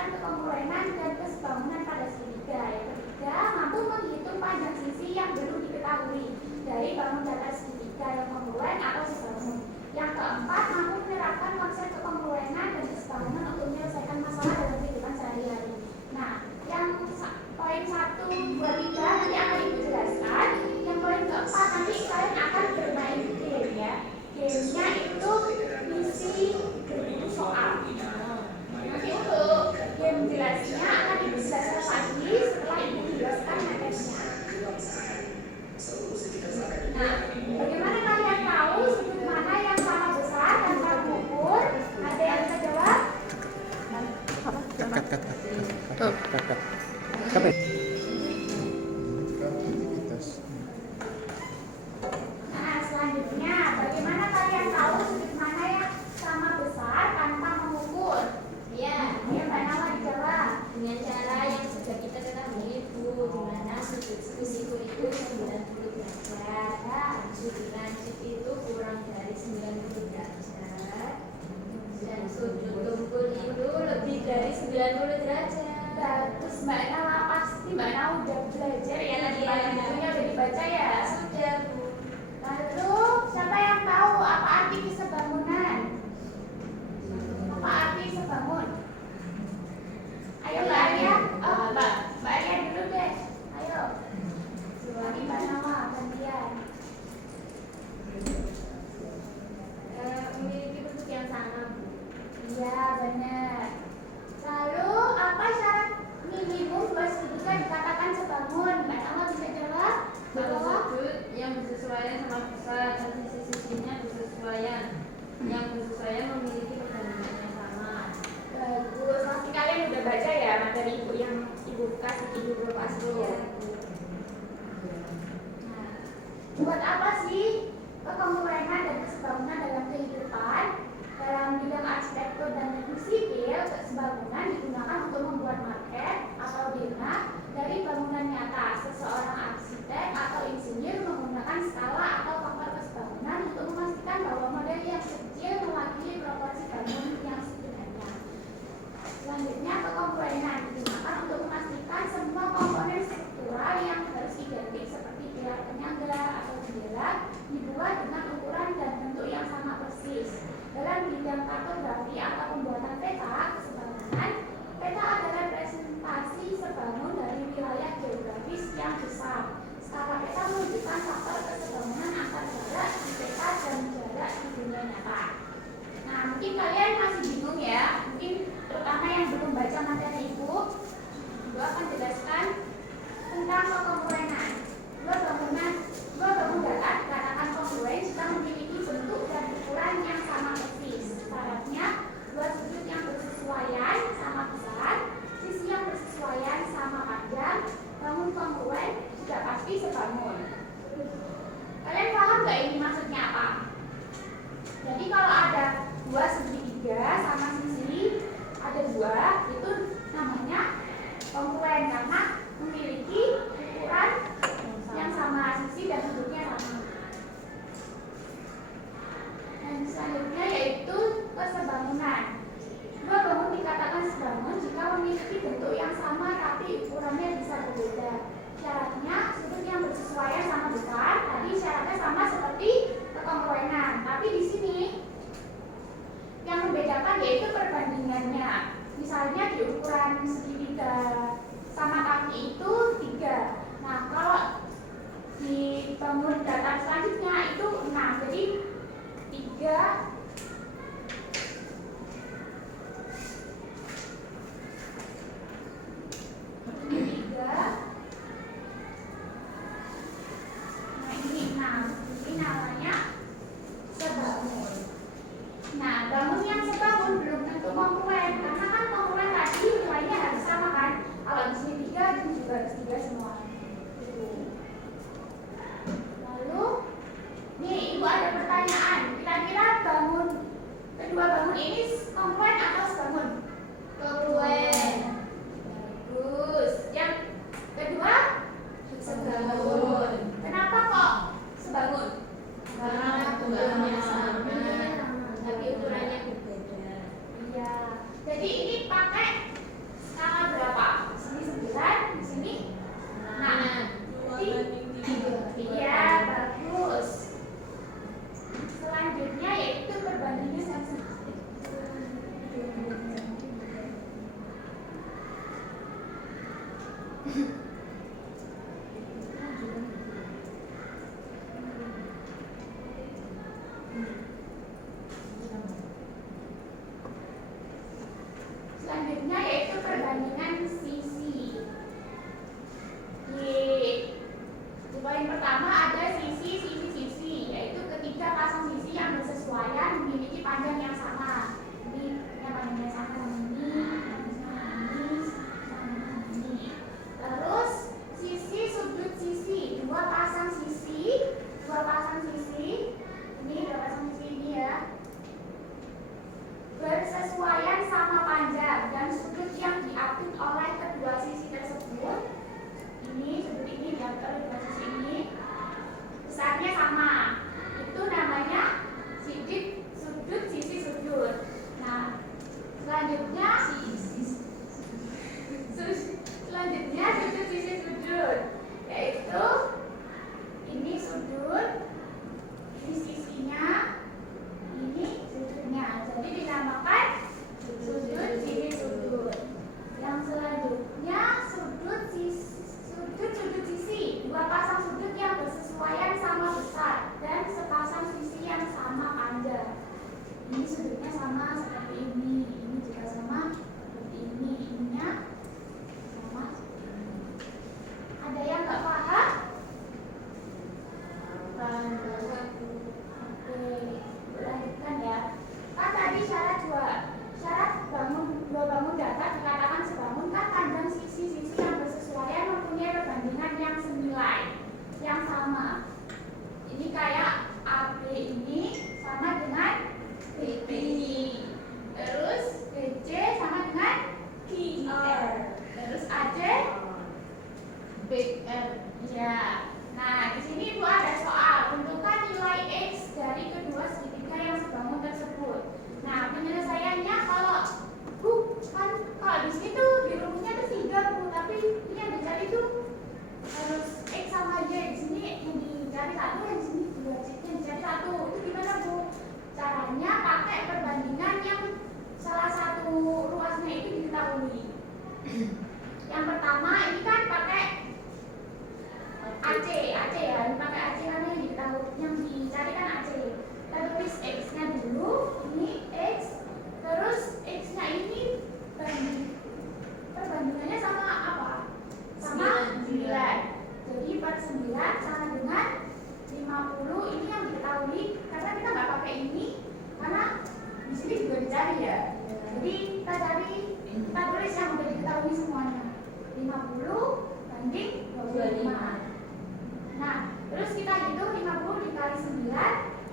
memastikan kekongruenan dan kesebangunan pada segitiga. Yang ketiga, mampu menghitung panjang sisi yang belum diketahui dari bangun datar segitiga yang kongruen atau sebangun. Yang keempat, mampu menerapkan konsep kekongruenan dan kesebangunan untuk menyelesaikan masalah dalam kehidupan sehari-hari. Nah, yang poin 1, 2, 3 nanti akan Ibu jelaskan. Yang poin keempat nanti kalian akan bermain game ya. Gamenya itu misi berburu soal. Nanti untuk game jelasnya akan Ibu jelaskan lagi setelah Ibu jelaskan materinya. Nah, bagaimana kalian tahu sudut mana yang sama besar dan sama ukur? Ada yang bisa jawab? Nah, selanjutnya bagaimana kalian tahu sudut mana yang sama besar tanpa mengukur? Ya, Mbak Nawa dijawab. Dengan cara yang sudah kita ketahui Bu, di mana sudut siku itu 90 derajat, sudut lancip itu kurang dari 90 derajat, dan sudut tumpul itu lebih dari 90 derajat. Bagus Mbak Nawa, pasti Mbak Nawa udah belajar ya tadi bukunya udah dibaca ya? Sudah Bu. Lalu siapa yang tahu apa arti kesebangunan? Apa arti sebangun? Ayo Mbak Arya, Mbak Arya dulu deh. Ayo. Mari Mbak Nawa gantian. Memiliki bentuk yang sama Bu. Iya benar. Lalu apa syarat minimum dua segitiga dikatakan sebangun? Mbak Nawa bisa jawab? Satu sudut yang bersesuaian sama besar dan sisi-sisinya bersesuaian. Yang bersesuaian memiliki perbandingan yang sama. Bagus, pasti kalian udah baca ya materi Ibu yang Ibu kasih Ibu pas dulu. Nah, buat apa sih kekongruenan dan kesebangunan dalam kehidupan? Dalam bidang arsitektur dan teknik sipil, kesebangunan digunakan untuk membuat maket atau dena dari bangunan nyata. Seseorang arsitek atau insinyur menggunakan skala atau faktor kesebangunan untuk memastikan bahwa model yang kecil mewakili proporsi bangunan yang sederhana. Selanjutnya, kekongruenan digunakan untuk memastikan semua komponen struktural yang harus identik seperti pilar penyangga atau jendela dibuat dengan ukuran dan bentuk yang sama persis. Dalam bidang kartografi atau pembuatan peta kesebangunan, peta adalah representasi sebangun dari wilayah geografis yang besar. Skala peta menunjukkan faktor kesebangunan antar jarak di peta dan jarak di dunia nyata. Nah, mungkin kalian masih bingung ya, mungkin terutama yang belum baca materi Ibu akan jelaskan tentang kekongruenan. Dua bangun datar dikatakan kongruen jika memiliki bentuk dan ukuran yang sama persis. Syaratnya, dua sudut yang bersesuaian sama besar, sisi yang bersesuaian sama panjang, bangun kongruen sudah pasti sebangun. Kalian paham nggak ini maksudnya apa? Jadi kalau ada dua segitiga sama sisi, ada dua, itu namanya kongruen karena memiliki ukuran yang sama, sisi dan sudutnya sama. Dan selanjutnya yaitu kesebangunan. Dua bangun dikatakan sebangun jika memiliki bentuk yang sama tapi ukurannya bisa berbeda. Syaratnya sudut yang bersesuaian sama besar. Tadi syaratnya sama seperti kekongruenan, tapi di sini yang membedakan yaitu perbandingannya. Misalnya di ukuran segitiga sama kaki itu 3. Nah, kalau di bangun datar selanjutnya itu 6. Jadi 3 nah ini 6. Ini namanya sebangun. Nah, bangun yang sebangun belum tentu kongruen karena kan kongruen tadi nilainya harus sama kan. Kalau di sini 3 itu juga harus 3 semua. Lalu nih Ibu ada pertanyaan, kira-kira kedua bangun ini kongruen atau sebangun? Kongruen. Bagus. Yang kedua Sebangun. Kenapa kok sebangun? Karena bentuknya sama, tapi ukurannya berbeda. Iya. Jadi ini pakai Selanjutnya yaitu perbandingan sisi. Di poin pertama ada sisi, yaitu ketiga pasang sisi yang bersesuaian memiliki panjang yang sama. Ini yang panjangnya sama sama ini. Terus sisi sudut sisi, dua pasang sisi, ini dua pasang sisi ini ya. Bersesuaian sama panjang dan sudut yang diapit oleh kedua sisi tersebut. Ini sudut ini diapit oleh dua sisi ini, besarnya sama. Itu namanya sudut sisi sudut. Nah, selanjutnya sudut sisi sudut, yaitu ini sudut, ini sisinya, ini sudutnya. Jadi dinamakan sudut sisi sudut. Yang selanjutnya sudut sisi, dua pasang sudut yang bersesuaian sama besar dan sepasang sisi yang sama panjang. Ini sudutnya sama seperti ini juga sama seperti ini, ininya sama seperti ini. Ada yang nggak paham? Oke, lanjutkan ya. Kan tadi syarat dua bangun datar dikatakan sebangun kan panjang sisi-sisi yang bersesuaian mempunyai perbandingan yang senilai, yang sama. Ini kayak AB ini sama dengan BB, terus BC sama dengan QR, terus AC BR. Ya. Nah, di sini Ibu ada soal, tentukan nilai X dari kedua segitiga yang sebangun tersebut. Nah, penyelesaiannya kalau di sini tuh di rumusnya tuh 3 Bu, tapi ini yang dicari tuh harus X sama Y. Di sini yang dicari 1, yang di sini 2, yang dicari 1. Itu gimana Bu? Caranya pakai perbandingan yang salah satu ruasnya itu diketahui. Yang pertama ini kan pakai AC ya, ini pakai AC karena yang diketahui, yang dicari kan AC. Kita tulis X-nya dulu, ini X, terus X-nya ini perbandingannya sama apa? Sama 9. Jadi 49 sama dengan 50, ini yang diketahui karena kita nggak pakai ini karena di sini juga dicari ya. Jadi kita tulis yang udah diketahui semuanya. 50 banding 25. Nah, terus kita hitung 50 dikali 9,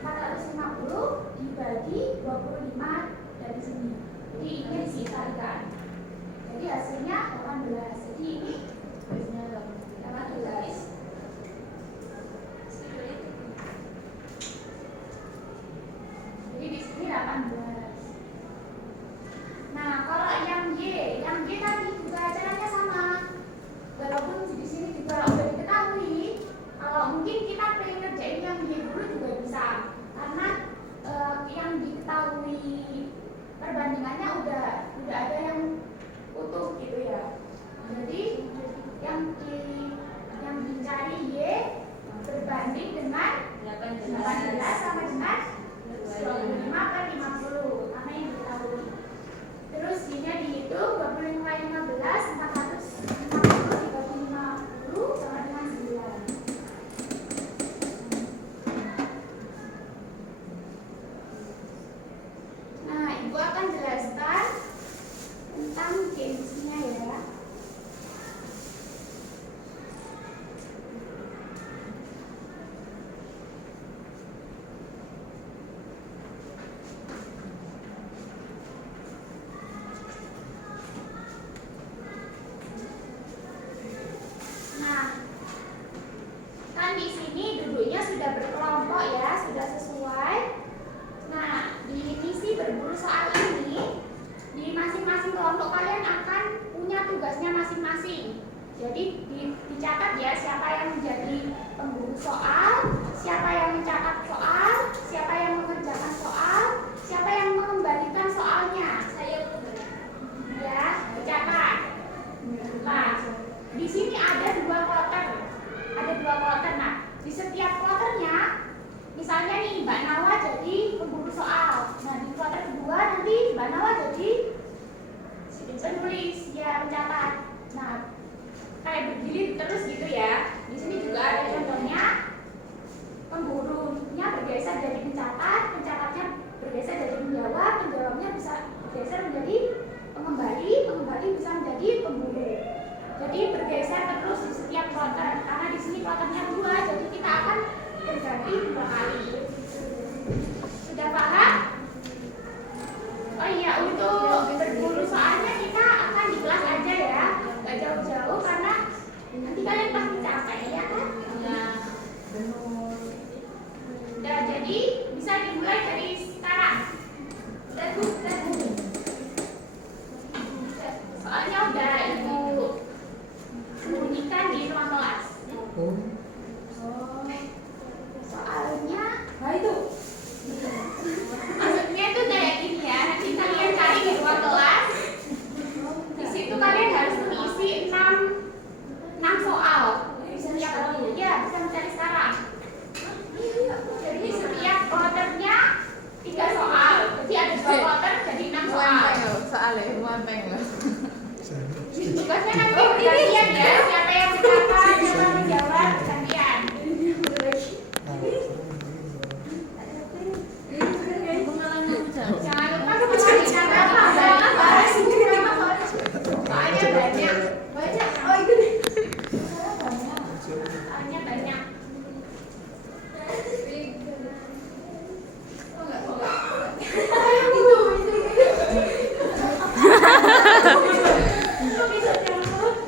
450 dibagi 25 dari sini. Jadi ini dikalikan. Jadi hasilnya 18. Jadi ini hasilnya 18. Jadi di sini 18. Nah, kalau yang Y tadi juga caranya sama. Walaupun di sini juga udah diketahui, kalau mungkin kita pengen ngerjain yang Y dulu juga bisa, karena yang diketahui perbandingannya udah ada yang utuh gitu ya. Jadi yang dicari Y berbanding dengan 18 sama dengan 25 per 50 karena yang diketahui. Terus Y-nya dihitung 25 kali 15, 450 dibagi 50 sama dengan 9. Nah, Ibu akan jelaskan tentang gauge-nya ya. Nah, kan di sini duduknya sudah berkelompok ya, sudah sesuai. Nah, di misi berburu soal ini, di masing-masing kelompok kalian akan punya tugasnya masing-masing. Jadi dicatat ya siapa yang menjadi pemburu soal, siapa yang mencatat soal, siapa yang mengerjakan soal, siapa yang mengembalikan soalnya. Saya mengembalikan. Ya, dicatat. Nah, di sini meja pencatat. Nah, kayak berdiri terus gitu ya. Di sini juga ada contohnya. Pemburunya bergeser jadi pencatat, pencatатnya bergeser jadi penjawab, penjawabnya bisa bergeser menjadi pengembali, pengembali bisa menjadi pemburu. Jadi bergeser terus di setiap kloter. Karena di sini kloternya 2, jadi kita akan berganti 2 kali. Sudah paham? Oh iya, untuk berburu soalnya kita akan di kelas aja ya, nggak jauh-jauh karena nanti kalian pasti capek ya kan? Ya, benar. Nah, jadi bisa dimulai dari sekarang. Soalnya udah ibu sembunyikan di ruang kelas. Soalnya, Nah itu. maksudnya itu kayak gini ya. Nanti kalian cari di ruang kelas. Di situ kalian harus mengisi 6 soal. Setiap ya bisa mencari sekarang. Jadi setiap kloternya 3 soal. Jadi ada 2 kloter jadi 6 soal. Soalnya muampeng loh. Tugasnya nanti bergantian ya. Siapa yang mencatat, siapa yang menjawab, gantian. Jangan lupa setelah dicatat soalnya banyak. Oh itu nih. Soalnya banyak.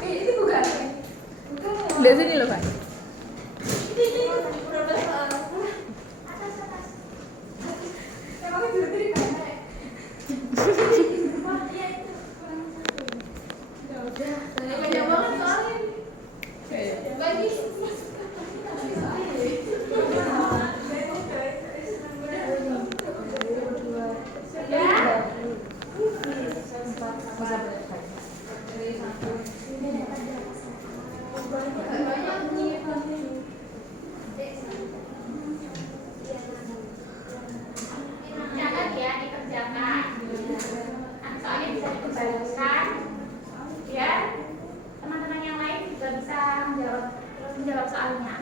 Itu bukan. Di sini loh, Pak. Catat ya, dikerjakan. Soalnya bisa dikembalikan. Ya, teman-teman yang lain juga bisa menjawab soalnya.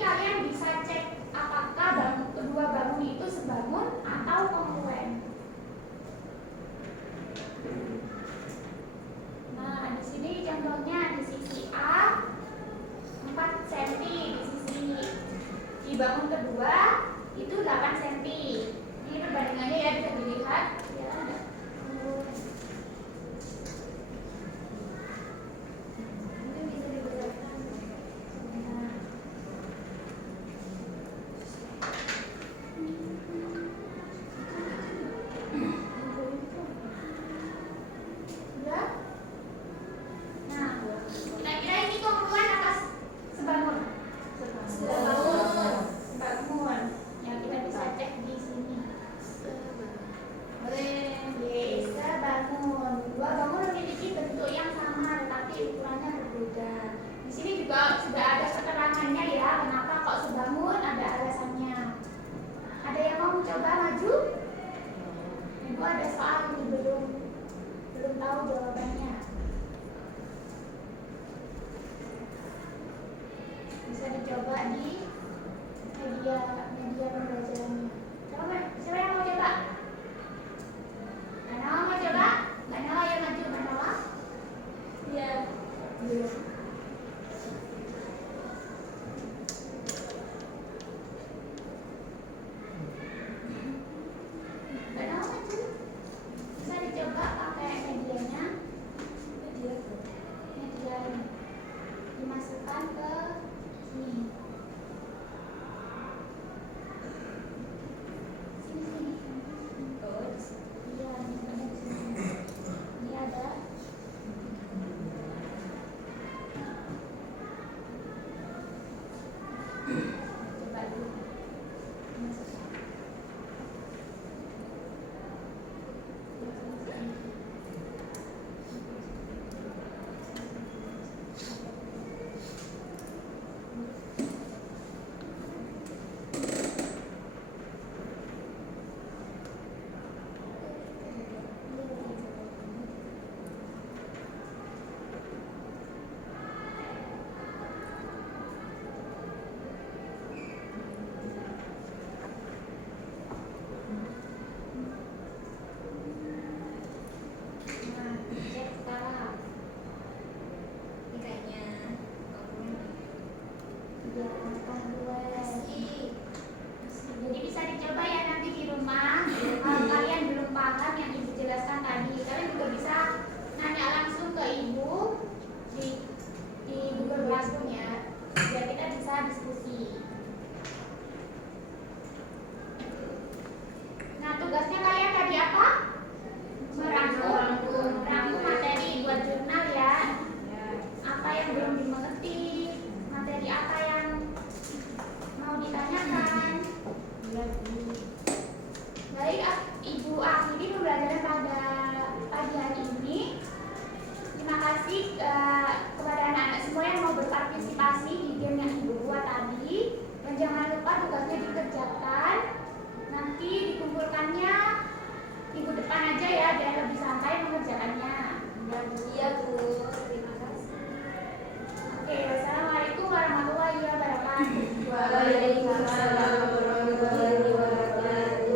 kalian bisa cek apakah kedua bangun itu sebangun atau kongruen. Nah, di sini contohnya di sisi A 4 cm, di bangun kedua itu 8 cm. Ini perbandingannya ya, bisa dilihat ya, ada. Mungkin bisa dibedakan. Nah. Ya. Nah, kira-kira ini kongruen apa sebangun? Sebangun. Ya, kita bisa cek di sini. Boleh. Sebangun. Dua bangun memiliki bentuk yang sama, tetapi ukurannya berbeda. Di sini juga sudah ada keterangannya ya, kenapa kok sebangun, ada alasannya. Ada yang mau coba maju? Ibu ada soal ini belum tahu jawabannya. Bisa dicoba di media pembelajarannya. Siapa yang mau coba? Mbak Nawa mau coba? Mbak Nawa yang maju, Mbak Nawa? Iya. Iya. Mbak Nawa maju. Bisa dicoba pakai medianya. Media ini. Dimasukkan ke sini. Sini. Oh, Iya, ini ada di sini. Ini ada. Coba dulu. Masukkan. Nah, cek sekarang. ini kayaknya kongruen. Iya, kongruen. Sih. Jadi bisa dicoba ya nanti di rumah. Kalau kalian belum paham yang ibu jelaskan tadi, kalian juga bisa nanya langsung ke ibu di Google Classroom ya, biar kita bisa diskusi. Nah, tugasnya kalian tadi apa? Merangkum materi buat jurnal ya. Apa yang belum dimengerti, materi apa yang mau ditanyakan. Baik, Ibu akhiri pembelajaran pada pagi hari ini. Terima kasih kepada anak-anak semua yang mau berpartisipasi di game yang Ibu buat tadi. Dan jangan lupa tugasnya dikerjakan. Nanti dikumpulkannya minggu depan aja ya, biar lebih santai mengerjakannya. Iya, Bu. Terima kasih. Oke, wassalamualaikum warahmatullahi wabarakatuh. Waalaikumsalam warahmatullahi wabarakatuh.